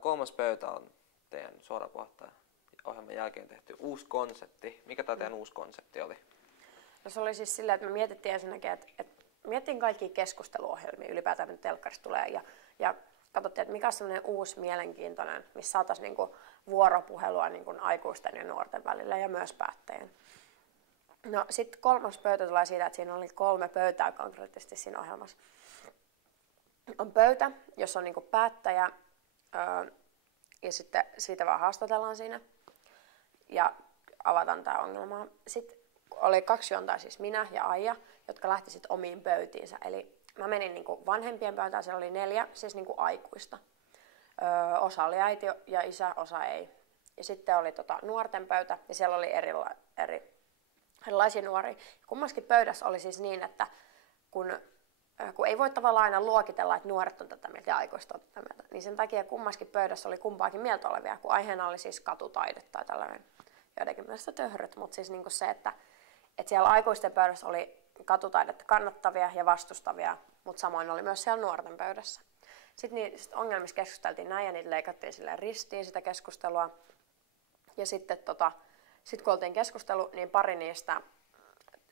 Kolmas pöytä on teidän suorapuheenjohtaja ohjelman jälkeen tehty uusi konsepti. Mikä tämä teidän uusi konsepti oli? No se oli siis sillä, että me mietittiin ensinnäkin, että mietittiin kaikkia keskusteluohjelmia ylipäätään, mitä telkkarista tulee, ja katsottiin, että mikä on sellainen uusi mielenkiintoinen, missä saataisiin niinku vuoropuhelua niinku aikuisten ja nuorten välillä ja myös päättäjien. No sitten kolmas pöytä tulee siitä, että siinä oli 3 pöytää konkreettisesti siinä ohjelmassa. On pöytä, jossa on niinku päättäjä ja sitten siitä vaan haastatellaan siinä ja avataan tämä ongelma. Sitten oli 2 juontajaa, siis minä ja Aija, jotka lähti sitten omiin pöytiinsä. Eli mä menin niinku vanhempien pöytään, siellä oli 4, siis niinku aikuista. Osa oli äiti ja isä, osa ei. Ja sitten oli nuorten pöytä ja siellä oli erilaisia nuoria. Kummassakin pöydässä oli siis niin, että kun ei voi tavallaan aina luokitella, että nuoret on tätä mieltä ja aikuiset on tätä mieltä, niin sen takia kummassakin pöydässä oli kumpaakin mieltä olevia, kun aiheena oli siis katutaide tai tällainen joidenkin mielestä töhröt, mutta siis niinku se, että siellä aikuisten pöydässä oli katutaidetta kannattavia ja vastustavia, mutta samoin oli myös siellä nuorten pöydässä. Sitten niistä ongelmista keskusteltiin näin ja niitä leikattiin silleen ristiin sitä keskustelua. Ja sitten kun oltiin keskustelu, niin pari niistä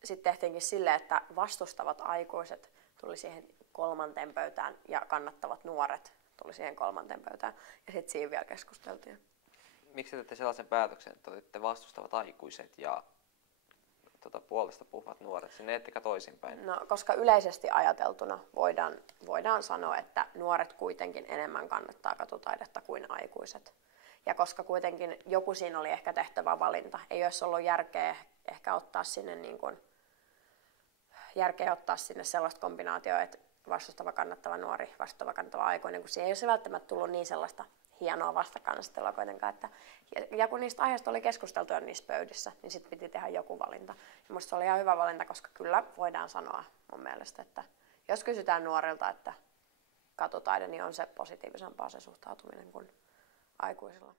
sitten tehtiinkin silleen, että vastustavat aikuiset tuli siihen 3. pöytään ja kannattavat nuoret tuli siihen 3. pöytään. Ja sitten siinä vielä keskusteltiin. Miksi teitte sellaisen päätöksen, että olitte vastustavat aikuiset ja puolesta puhuvat nuoret sinne, ettekä toisinpäin? No, koska yleisesti ajateltuna voidaan sanoa, että nuoret kuitenkin enemmän kannattaa katutaidetta kuin aikuiset. Ja koska kuitenkin joku siinä oli ehkä tehtävä valinta, ei olisi ollut järkeä ehkä ottaa sinne sellaista kombinaatioa, että vastustava kannattava nuori, vastustava kannattava aikuinen, kun siihen ei olisi välttämättä tullut niin sellaista hienoa vastakkainasettelua kuitenkaan. Ja kun niistä aiheista oli keskusteltu jo niissä pöydissä, niin sitten piti tehdä joku valinta. Ja musta se oli ihan hyvä valinta, koska kyllä voidaan sanoa mun mielestä, että jos kysytään nuorilta, että katutaide, niin on se positiivisempaa se suhtautuminen kuin aikuisilla.